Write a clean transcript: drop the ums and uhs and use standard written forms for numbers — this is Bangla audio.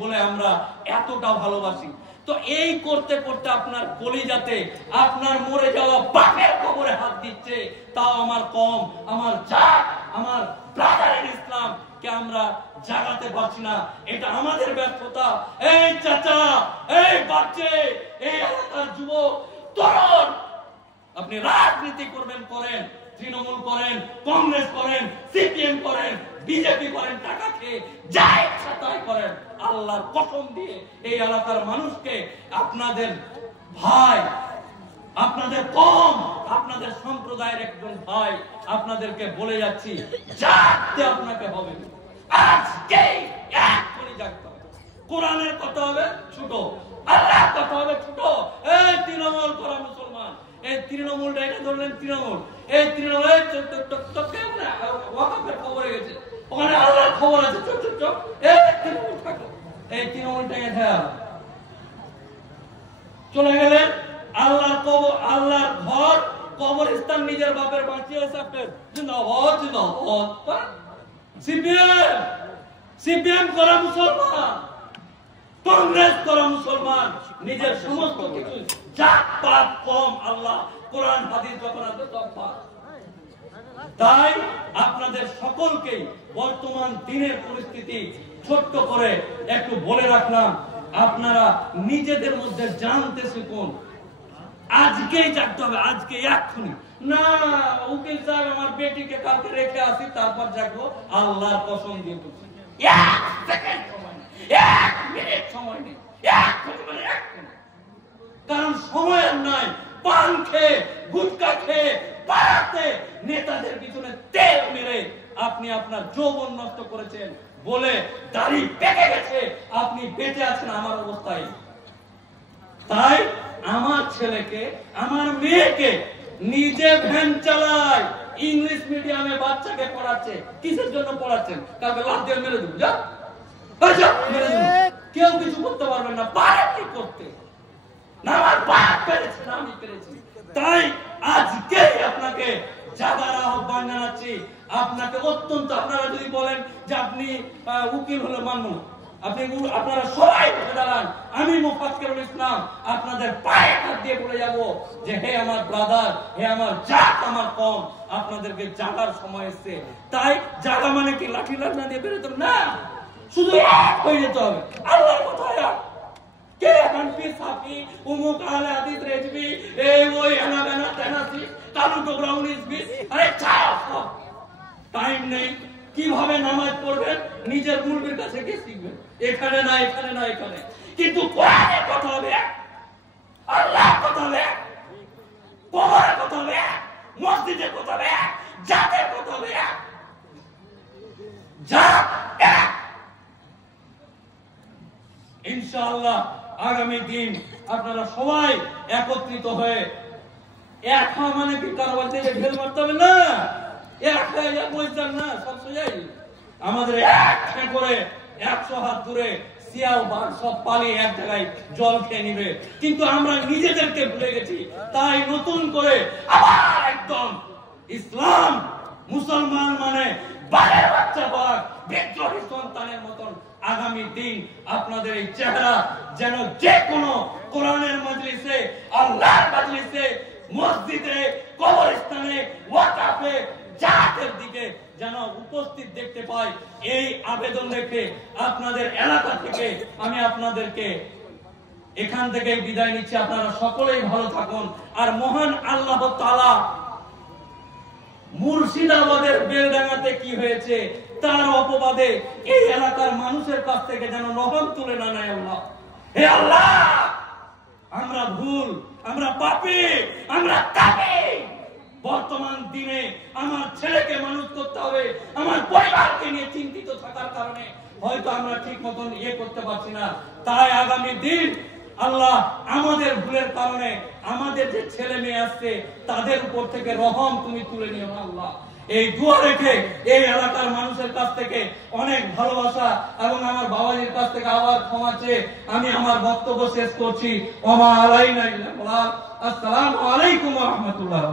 বলে আমরা এতটা ভালোবাসি। তো এই করতে করতে আপনার কলিজাতে আপনার মরে যাওয়া বাপের কবরে হাত দিচ্ছে, তাও আমার কম, আমার জাত, আমার ব্রাদারের ইসলাম কে আমরা জাগাতে পারছি না। এটা আমাদের ব্যর্থতা। এই চাচা, এই বাচ্চা, এই এলাকার যুবক তরুণ, আপনি রাজনীতি করবেন, করেন, তৃণমূল করেন, কংগ্রেস করেন, সিপিএম করেন, বিজেপি করেন, টাকা খেয়ে যা ইচ্ছা তাই করেন। আল্লাহর কসম দিয়ে এই এলাকার মানুষকে, আপনাদের ভাই, আপনাদের কম, আপনাদের সম্প্রদায়ের একজন ভাই আপনাদেরকে বলে যাচ্ছি, জাগতে আপনাকে হবে, আজকে এখনই জাগতে হবে। কোরআনের কথা হবে ছোট, আল্লাহর কথা হবে ছোট। এই তৃণমূল করা মুসলমান, এই তৃণমূলটা এটা ধরলেন তৃণমূল, এই তৃণমূলের ওয়াকাফের খবরে গেছে, ওখানে আল্লাহর খবর আছে, চুপ চুপ চুপ, এই তৃণমূল থাকো, এই তৃণমূলটা চলে গেলেন আল্লাহর কবর, আল্লাহর ঘর, কবরস্থান নিজের বাপের বাঁচিয়েছে আপনার। জিন্দাবাদ জিন্দাবাদ। সিপিএম, সিপিএম করা মুসলমান, কংগ্রেস করা মুসলমান, নিজের সমস্ত কিছু জাত পাত কম, আল্লাহ কোরআন হাদিস যখন আছে সব পাক। তাই আপনাদের সকলকেই বর্তমান দিনের পরিস্থিতি ছোট্ট করে একটু বলে রাখলাম, আপনারা নিজেদের মধ্যে জানতে শিখুন। আজকেই জানতে হবে, আজকে এক্ষুনি না। উকিল সাহেব আমার বেটিকে কালকে রেখে আসি তারপর জাগবো, আল্লাহর কসম দিয়ে বলছি, এক সেকেন্ড সময় নেই, এক মিনিট সময় নেই, এক্ষুনি মানে এক্ষুনি। কারণ সময় আর নাই। পান খেয়ে, গুটকা খেয়ে, পাড়াতে নেতাদের পিছনে তেল মেরে আপনি আপনার যৌবন নষ্ট করেছেন বলে দাড়ি পেকে গেছে, আপনি বেঁচে আছেন আমার অবস্থায়। তাই আমার ছেলেকে, আমার মেয়েকে নিজে ভ্যান চালায়, ইংলিশ মিডিয়ামে বাচ্চাকে পড়াচ্ছে। কিসের জন্য পড়াচ্ছেন? কালকে লাভ দিয়ে মেরে দেবো, যা মেরে দেবো, কেউ কিছু করতে পারবেন না, পারেননি করতে। না আমার বাপ পেরেছে, না আমি পেরেছি। তাই আজকে আপনাকে জাগার আহ্বান জানাচ্ছি। আপনাকে অত্যন্ত, আপনারা যদি বলেন যে আপনি উকিল হলে মানব না, আপনি আপনারা সবাই উঠে দাঁড়ান, আমি মুফাক্কিরুল ইসলাম আপনাদের পায়ে হাত দিয়ে বলে যাব যে হে আমার ব্রাদার, হে আমার জাত, আমার কম, আপনাদেরকে জাগার সময় এসেছে। তাই জাগা মানে কি লাঠি লাঠি দিয়ে বেরোতে না, শুধু এক হয়ে যেতে হবে। আল্লাহর কথা এক, কে হানফি সাফি উমুক আলে হাদিস রেজবি এই ওই এনা বেনা তেনাসি কালু টোকরা 19-20, আরে ছাড়ো, টাইম নেই। কিভাবে নামাজ পড়বেন নিজের মুরব্বির কাছে গিয়ে শিখবেন, এখানে না এখানে না এখানে। কিন্তু কোরআনের কথা হবে, আল্লাহর কথা হবে, কবরের কথা হবে, মসজিদের কথা হবে, জাতের কথা হবে, জাত এক। ইনশাআল্লাহ আগামী দিন আপনারা সবাই একত্রিত হয়ে, এক হওয়া মানে কি কারো বলতে ঢেল মারতে হবে না, এক হয়ে যা বলছেন না, সব সোজাই আমাদের এক করে 100 হাত দূরে শিয়াল বাঘ সব পালিয়ে এক জায়গায় জল খেয়ে নিবে। কিন্তু আমরা নিজেদেরকে ভুলে গেছি। তাই নতুন করে আবার একদম ইসলাম, মুসলমান মানে বাঘের বাচ্চা বাঘ, বিদ্রোহী সন্তানের মতন আগামী দিন আপনাদের এই চেহারা যেন যে কোনো কোরআনের মজলিসে, আল্লাহর মজলিসে, মসজিদে, কবরস্থানে, ওয়াকাফে, জাতের দিকে যেন উপস্থিত দেখতে পাই, এই আবেদন রেখে আপনাদের এলাকা থেকে আমি আপনাদেরকে এখান থেকে বিদায় নিচ্ছি। আপনারা সকলেই ভালো থাকুন। আর মহান আল্লাহ তাআলা মুর্শিদাবাদের বেলডাঙ্গাতে কি হয়েছে তার অপবাদে এই এলাকার মানুষের কাছ থেকে যেন রহম তুলে না নেয় আল্লাহ। হে আল্লাহ, আমরা ভুল, আমরা পাপী, আমরা কাফি। বর্তমান দিনে আমার ছেলেকে মানুষ করতে হবে, আমার পরিবারকে নিয়ে চিন্তিত থাকার কারণে হয়তো আমরা ঠিক মতন করতে পারছি না। তাই আগামী দিন আল্লাহ আমাদের ভুলের কারণে আমাদের যে ছেলে মেয়ে আসছে তাদের উপর থেকে রহম তুমি তুলে নিও আল্লাহ। এই দোয়া রেখে এই এলাকার মানুষের কাছ থেকে অনেক ভালোবাসা এবং আমার বাবাজির কাছ থেকে আবার ক্ষমা চেয়ে আমি আমার বক্তব্য শেষ করছি। ওমা আলাইনা ইল্লাল বালাগ। আসসালামু আলাইকুম ওয়া রাহমাতুল্লাহ।